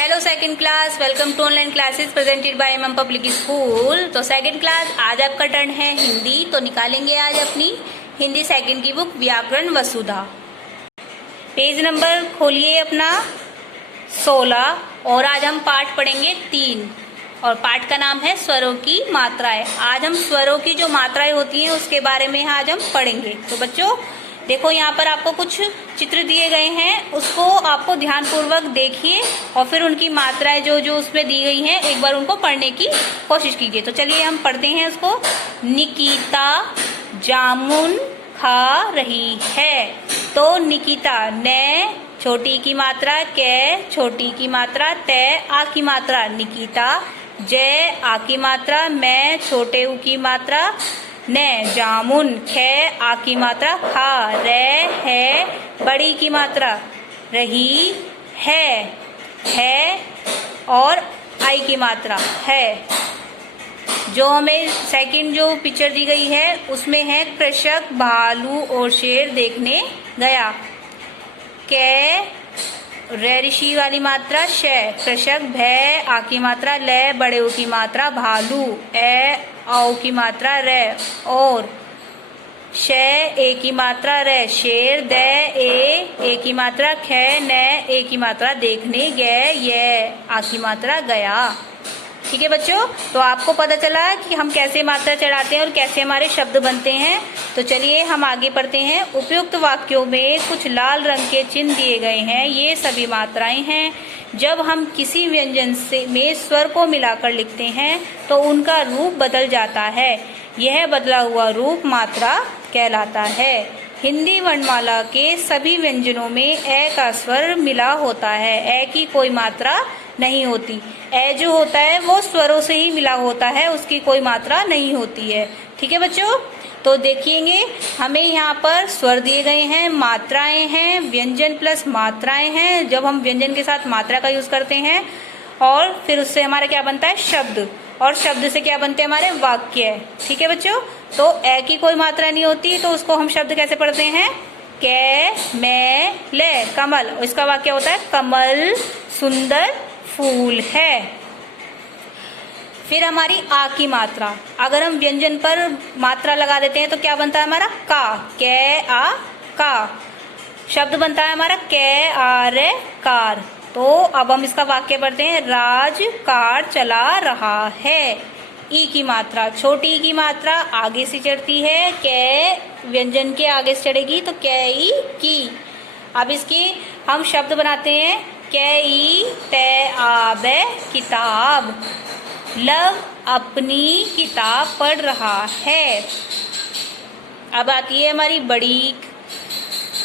Hello second class, welcome to online classes presented by MM public school. तो second class आज आपका turn है हिंदी। तो निकालेंगे आज अपनी हिंदी सेकंड की बुक व्याकरण वसुधा। पेज नंबर खोलिए अपना 16 और आज हम पाठ पढ़ेंगे 3 और पाठ का नाम है स्वरों की मात्राएं। आज हम स्वरों की जो मात्राएं होती हैं उसके बारे में आज हम पढ़ेंगे। तो बच्चों देखो, यहाँ पर आपको कुछ चित्र दिए गए हैं, उसको आपको ध्यानपूर्वक देखिए और फिर उनकी मात्राएं जो जो उसमें दी गई हैं एक बार उनको पढ़ने की कोशिश कीजिए। तो चलिए हम पढ़ते हैं उसको। निकिता जामुन खा रही है। तो निकिता, न छोटी की मात्रा, कै छोटी की मात्रा, तै आ की मात्रा, निकिता। जय आ की मात्रा, मैं छोटे ऊ की मात्रा, न जामुन, खे आ की मात्रा, खा, रे है बड़ी की मात्रा, रही है और आई की मात्रा है। जो हमें सेकंड जो पिक्चर दी गई है उसमें है कृषक भालू और शेर देखने गया। कै रे ऋषि वाली मात्रा, शय कृषक, भय आ की मात्रा, लय बड़े ऊ की मात्रा, भालू, ए आओ की मात्रा, रे और शय ए की मात्रा, रे शेर, द ए की मात्रा, ख न ए की मात्रा, देखने, गए ये आ की मात्रा, गया। ठीक है बच्चों, तो आपको पता चला कि हम कैसे मात्रा चढ़ाते हैं और कैसे हमारे शब्द बनते हैं। तो चलिए हम आगे पढ़ते हैं। उपयुक्त वाक्यों में कुछ लाल रंग के चिन्ह दिए गए हैं, ये सभी मात्राएं हैं। जब हम किसी व्यंजन से में स्वर को मिलाकर लिखते हैं तो उनका रूप बदल जाता है। यह बदला हुआ रूप मात्रा कहलाता है। हिंदी वर्णमाला के सभी व्यंजनों में ए का स्वर मिला होता है, ए की कोई मात्रा नहीं होती। ए जो होता है वो स्वरों से ही मिला होता है, उसकी कोई मात्रा नहीं होती है। ठीक है बच्चों, तो देखिएंगे हमें यहाँ पर स्वर दिए गए हैं, मात्राएं हैं, व्यंजन प्लस मात्राएं हैं। जब हम व्यंजन के साथ मात्रा का यूज करते हैं और फिर उससे हमारा क्या बनता है, शब्द, और शब्द से क्या बनते हैं हमारे वाक्य। ठीक है बच्चों, तो ए की कोई मात्रा नहीं होती तो उसको हम शब्द कैसे पढ़ते हैं, कै मैं ले कमल। इसका वाक्य होता है कमल सुंदर फूल है। फिर हमारी आ की मात्रा, अगर हम व्यंजन पर मात्रा लगा देते हैं तो क्या बनता है हमारा, का, कै आ का। शब्द बनता है हमारा कै आ रे कार। तो अब हम इसका वाक्य पढ़ते हैं, राज कार चला रहा है। ई की मात्रा, छोटी की मात्रा आगे से चढ़ती है, कै व्यंजन के आगे से चढ़ेगी तो कै ई की। अब इसकी हम शब्द बनाते हैं, कै ई तै आबे किताब। लव अपनी किताब पढ़ रहा है। अब आती है हमारी बड़ी।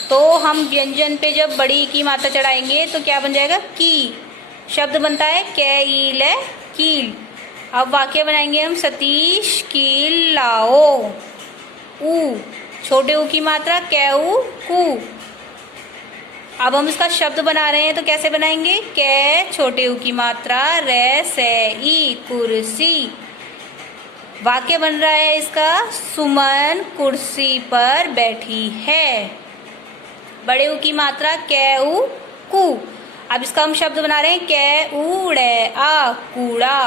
तो हम व्यंजन पे जब बड़ी की मात्रा चढ़ाएंगे तो क्या बन जाएगा, की। शब्द बनता है कै ई ले कील। अब वाक्य बनाएंगे हम, सतीश कील लाओ। ऊ छोटे ऊ की मात्रा, कै ऊ कू। अब हम इसका शब्द बना रहे हैं तो कैसे बनाएंगे, कै छोटे ऊ की मात्रा, रे से ई कुर्सी। वाक्य बन रहा है इसका, सुमन कुर्सी पर बैठी है। बड़े ऊ की मात्रा, कै ऊ कू। अब इसका हम शब्द बना रहे हैं, कै ऊ ड़े आ कूड़ा।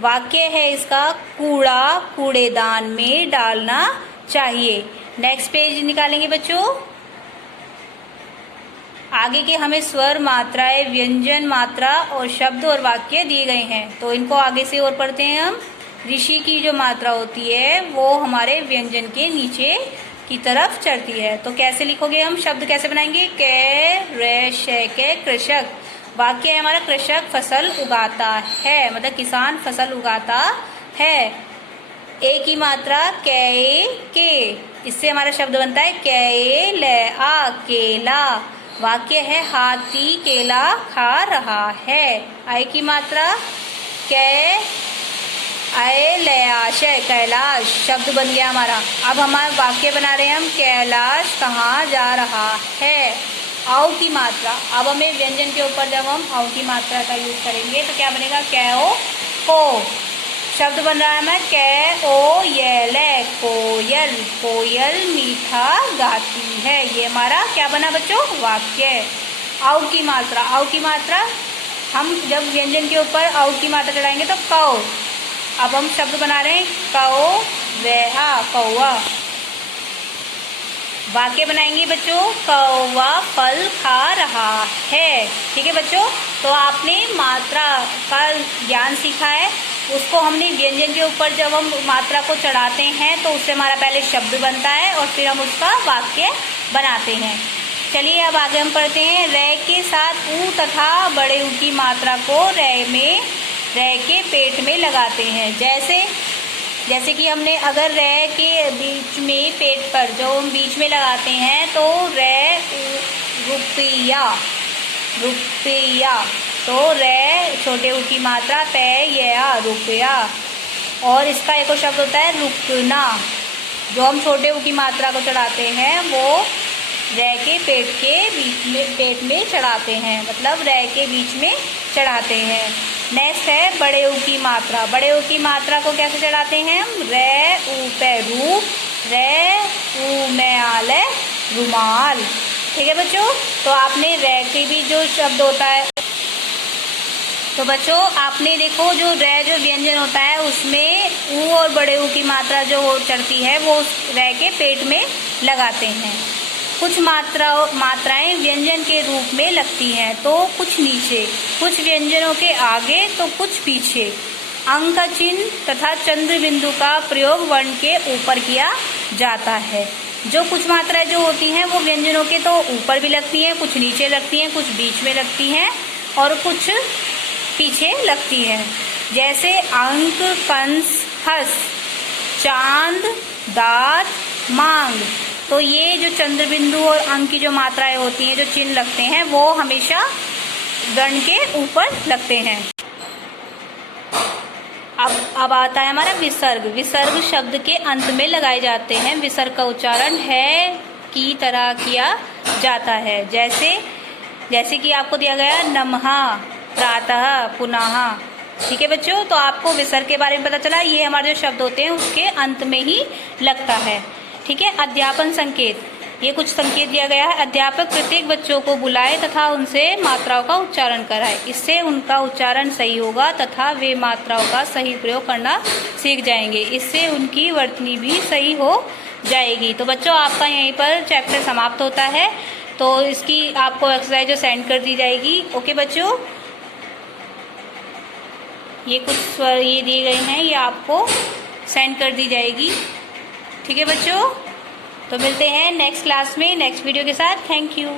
वाक्य है इसका, कूड़ा कूड़ेदान में डालना चाहिए। नेक्स्ट पेज निकालेंगे बच्चों। आगे के हमें स्वर, मात्राएं, व्यंजन, मात्रा और शब्द और वाक्य दिए गए हैं, तो इनको आगे से और पढ़ते हैं हम। ऋषि की जो मात्रा होती है वो हमारे व्यंजन के नीचे की तरफ चढ़ती है। तो कैसे लिखोगे हम, शब्द कैसे बनाएंगे, कै रे शे के कृषक। वाक्य है हमारा, कृषक फसल उगाता है, मतलब किसान फसल उगाता है। ए की मात्रा, कै के, इससे हमारा शब्द बनता है कै ले आ केला। वाक्य है, हाथी केला खा रहा है। आई की मात्रा, कै आए ले आशय कैलाश। शब्द बन गया हमारा। अब हमारा वाक्य बना रहे हैं हम, कैलाश कहाँ जा रहा है। आओ की मात्रा, अब हमें व्यंजन के ऊपर जब हम आओ की मात्रा का यूज करेंगे तो क्या बनेगा, कै ओ को। शब्द बन रहा है मैं, कै ओ येल कोयल। कोयल मीठा गाती है। ये हमारा क्या बना बच्चों, वाक्य। आओ की मात्रा, आओ की मात्रा हम जब व्यंजन के ऊपर औ की मात्रा चढ़ाएंगे तो कौ। अब हम शब्द बना रहे हैं कौ रेहा कौवा। वाक्य बनाएंगे बच्चों, कौवा फल खा रहा है। ठीक है बच्चों, तो आपने मात्रा का ज्ञान सीखा है, उसको हमने व्यंजन के ऊपर जब हम मात्रा को चढ़ाते हैं तो उससे हमारा पहले शब्द बनता है और फिर हम उसका वाक्य बनाते हैं। चलिए अब आगे हम पढ़ते हैं। रै के साथ ऊ तथा बड़े ऊ की मात्रा को रै के पेट में लगाते हैं। जैसे कि हमने अगर रै के बीच में पेट पर जो हम बीच में लगाते हैं तो रै रुपया, तो रै छोटे ऊ की मात्रा पै या रुपया। और इसका एक और शब्द होता है रुकना। जो हम छोटे ऊ की मात्रा को चढ़ाते हैं वो रै के पेट में चढ़ाते हैं, मतलब रै के बीच में चढ़ाते हैं। नेक्स्ट है बड़े ऊ की मात्रा। बड़े ऊ की मात्रा को कैसे चढ़ाते हैं हम? रै ऊ पे रूप, रै ऊ में आलय रुमाल। ठीक है बच्चों, तो आपने रै के भी जो शब्द होता है, तो बच्चों आपने देखो जो रै जो व्यंजन होता है उसमें ऊ और बड़े ऊ की मात्रा जो चढ़ती है वो रै के पेट में लगाते हैं। कुछ मात्राएं व्यंजन के रूप में लगती हैं तो कुछ नीचे, कुछ व्यंजनों के आगे तो कुछ पीछे। अंक का चिन्ह तथा चंद्र बिंदु का प्रयोग वर्ण के ऊपर किया जाता है। जो कुछ मात्राएं जो होती हैं वो व्यंजनों के तो ऊपर भी लगती हैं, कुछ नीचे लगती हैं, कुछ बीच में लगती हैं और कुछ पीछे लगती हैं। जैसे अंक, कंस, हस, चांद, दांत, मांग। तो ये जो चंद्र बिंदु और अंक की जो मात्राएं होती हैं, जो चिन्ह लगते हैं, वो हमेशा वर्ण के ऊपर लगते हैं। अब आता है हमारा विसर्ग। विसर्ग शब्द के अंत में लगाए जाते हैं। विसर्ग का उच्चारण है की तरह किया जाता है। जैसे कि आपको दिया गया नमः, प्रातः, पुनः। ठीक है बच्चों, तो आपको विसर्ग के बारे में पता चला। ये हमारे जो शब्द होते हैं उसके अंत में ही लगता है। ठीक है। अध्यापन संकेत, ये कुछ संकेत दिया गया है। अध्यापक प्रत्येक बच्चों को बुलाए तथा उनसे मात्राओं का उच्चारण कराए। इससे उनका उच्चारण सही होगा तथा वे मात्राओं का सही प्रयोग करना सीख जाएंगे। इससे उनकी वर्तनी भी सही हो जाएगी। तो बच्चों आपका यहीं पर चैप्टर समाप्त होता है। तो इसकी आपको एक्सरसाइज जो सेंड कर दी जाएगी। ओके बच्चों, ये कुछ स्वर ये दिए गए हैं, ये आपको सेंड कर दी जाएगी। ठीक है बच्चों, तो मिलते हैं नेक्स्ट क्लास में नेक्स्ट वीडियो के साथ। Thank you.